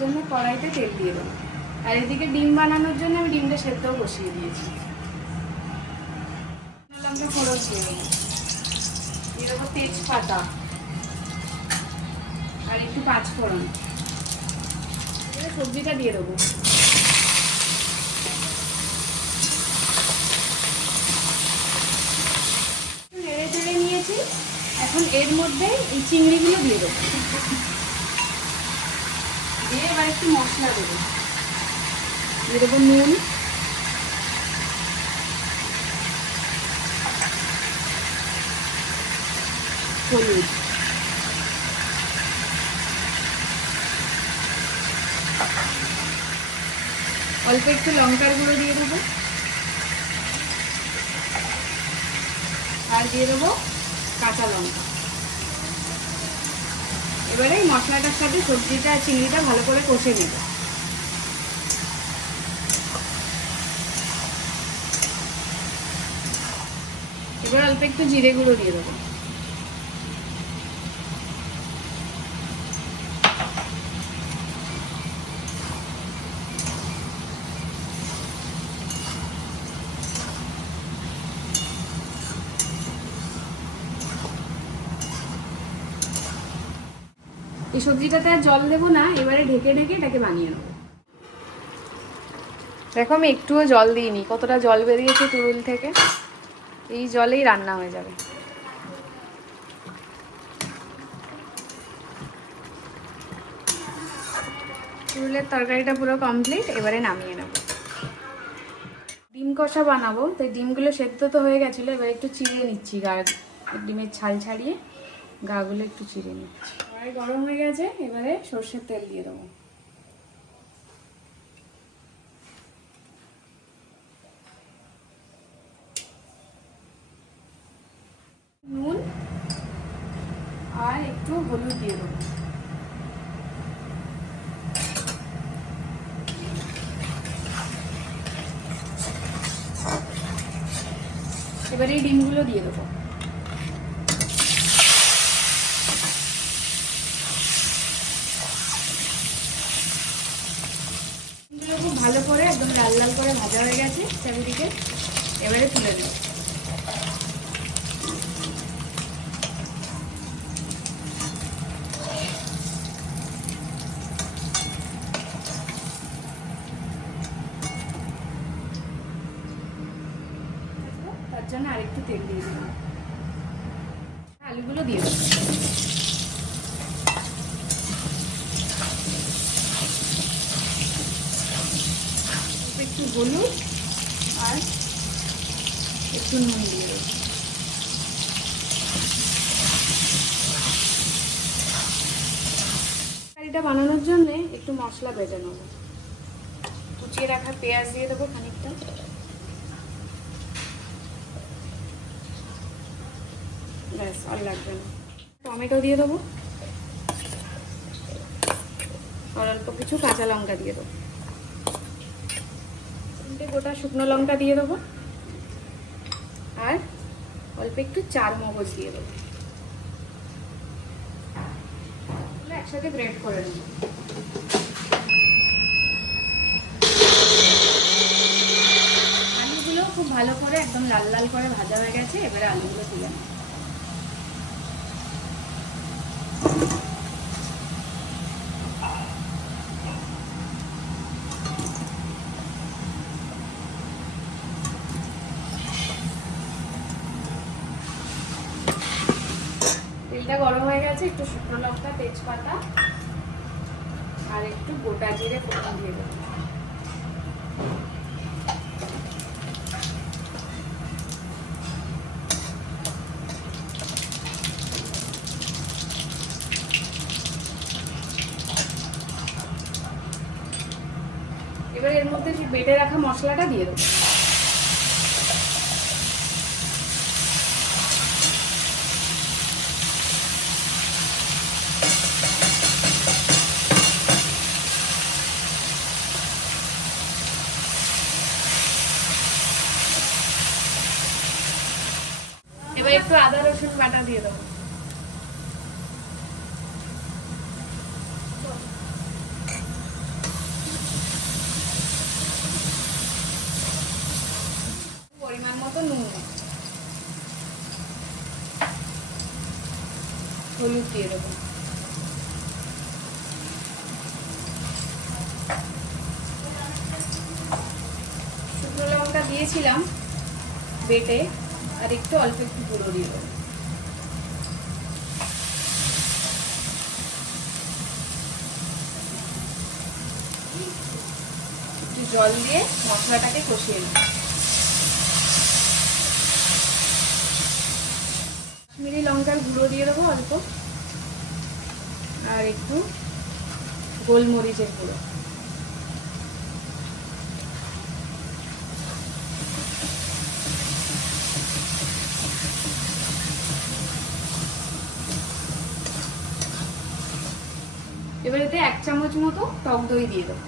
জন্য কড়াইতে তেল দিয়ে দেবো। আর এদিকে ডিম বানানোর জন্য আমি ডিমটা সেদ্ধও বসিয়ে দিয়েছি। লঙ্কা ফোড়ন দিয়ে দেবো, দিয়ে দেবো তেজপাতা আর একটু পাঁচফোড়ন। সবজিটা দিয়ে দেবো। নেড়ে চেড়ে নিয়েছি, এখন এর মধ্যে এই চিংড়িগুলো দিয়ে দেবো। দিয়ে এবার একটু মশলা দেবো, দিয়ে দেবো নুন, হলুদ, অল্প একটু লঙ্কার গুঁড়ো দিয়ে দেবো, আর দিয়ে দেবো কাঁচা লঙ্কা। এবারে এই মশলাটার সাথে সবজিটা আর চিংড়িটা ভালো করে কষে নেব। এবার অল্প একটু জিরে গুঁড়ো দিয়ে দেবো। এই সবজিটাতে আর জল দেবো না, এবারে ঢেকে ঢেকে এটাকে বানিয়ে নেবো। দেখো আমি একটুও জল দিইনি, কতটা জল বেরিয়েছে তুরুল থেকে। এই জলেই রান্না হয়ে যাবে। তুরুলের তরকারিটা পুরো কমপ্লিট, এবারে নামিয়ে নেব। ডিম কষা বানাবো, তাই ডিমগুলো সেদ্ধ তো হয়ে গেছিলো, এবার একটু চিড়ে নিচ্ছি গা, ডিমের ছাল ছাড়িয়ে গাগুলো একটু চিড়ে নিচ্ছি। কড়াই গরম হয়ে গেছে, এবারে সর্ষের তেল দিয়ে দেবো। নুন আর একটু হলুদ দিয়ে দেবো। এবারে এই ডিমগুলো দিয়ে দেবো। খুব ভালো করে একদম লাল লাল করে ভাজা হয়ে গেছে চারিদিকে, এবারে তুলে দেবো। তার জন্য আরেকটু তেল দিয়ে দেবো, আলুগুলো দিয়ে দেবো। একটু হলুদ আর একটু নুন দিয়ে দেবো। তরকারিটা বানানোর জন্য একটু মশলা বেটে নেবো। কুচিয়ে রাখা পেঁয়াজ দিয়ে দেবো খানিকটা, ব্যাস আর লাগবে না। টমেটো দিয়ে দেবো আর অল্প কিছু কাঁচা লঙ্কা দিয়ে দেবো। গোটা শুকনো লঙ্কা দিয়ে দেবো আর অল্প একটু চার মগজ দিয়ে দেবো। একসাথে গ্রেট করে নেব। আলুগুলো খুব ভালো করে একদম লাল লাল করে ভাজা হয়ে গেছে, এবারে আলুগুলো তুলে নেব। তেলটা গরম হয়ে গেছে, একটু শুকনো লঙ্কা, তেজপাতা আর একটু গোটা জিরে ফোড়ন দিয়ে দেবো। এবার এর মধ্যে বেটে রাখা মশলাটা দিয়ে দেবো। এবার একটু আদা রসুন বাটা দিয়ে দেবো। হলুদ দিয়ে দেবো। শুকনো লঙ্কা দিয়েছিলাম বেটে, আর একটু অল্প একটু গুঁড়ো দিয়ে দেবো। একটু জল দিয়ে মশলাটাকে কষিয়ে নেব। কাশ্মীরি লঙ্কার গুঁড়ো দিয়ে দেবো অল্প, আর একটু গোলমরিচের গুঁড়ো। এবার এতে 1 চামচ মতো টক দই দিয়ে দেবো।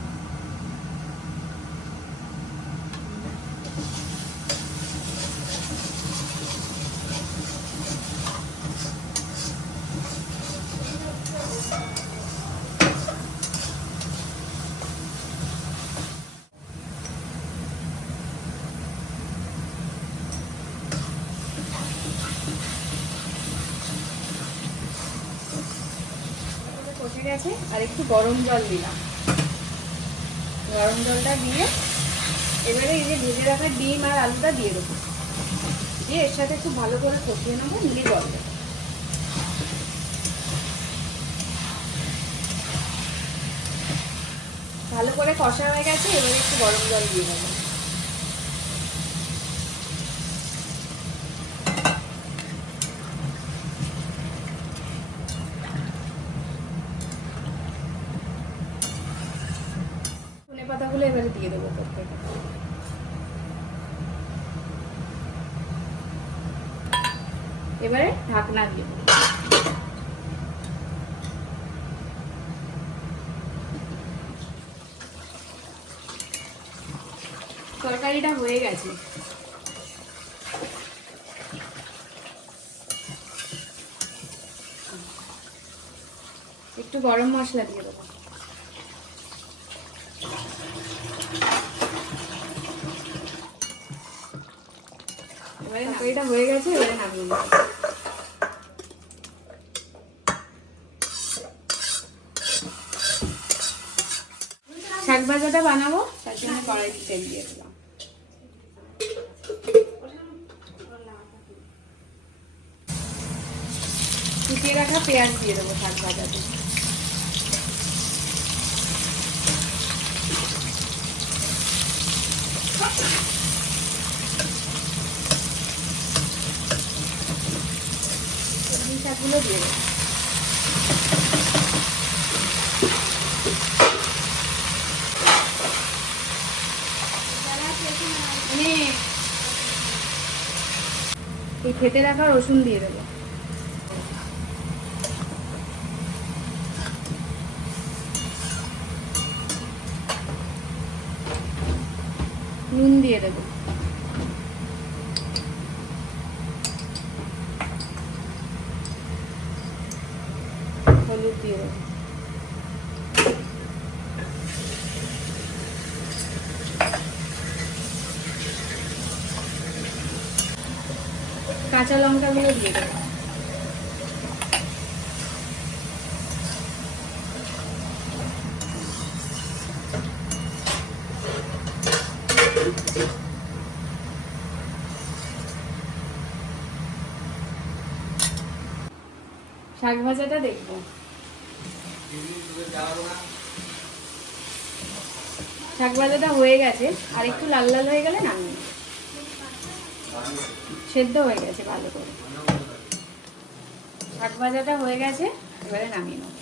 কষে গেছে, আর একটু গরম জল দিলাম। গরম জলটা দিয়ে এবারে এই যে ভেজে রাখা ডিম আর আলুটা দিয়ে দেবো, দিয়ে এর সাথে খুব ভালো করে কষিয়ে নেবো, নিয়ে জল দেবো। ভালো করে কষা হয়ে গেছে, এবারে একটু গরম জল দিয়ে দেবো। ধনে পাতাগুলো এবারে দিয়ে দেবো প্রত্যেকটা। এবারে ঢাকনা দিয়ে দেবো। তরকারিটা হয়ে গেছে। একটু গরম মশলা দিয়ে দেবো। এবারে তরকারিটা হয়ে গেছে, এবারে নামিয়ে দেবো। শাক ভাজাটা বানাবো, তার জন্য কড়াইতে তেল দিয়ে দিলাম। কুচিয়ে রাখা পেঁয়াজ দিয়ে দেবো শাক ভাজাতে। শাকগুলো দিয়ে দেবো। এই খেতে রাখা রসুন দিয়ে দেবো। নুন দিয়ে দেবো। হলুদ দিয়ে দেবো। কাঁচা লঙ্কাগুলো দিয়ে দেবো। শাক ভাজাটা দেখবো। শাক ভাজাটা হয়ে গেছে, আর একটু লাল লাল হয়ে গেলে নামিয়ে নেব। সেদ্ধ হয়ে গেছে ভালো করে। শাক ভাজাটা হয়ে গেছে, এবারে নামিয়ে নেব।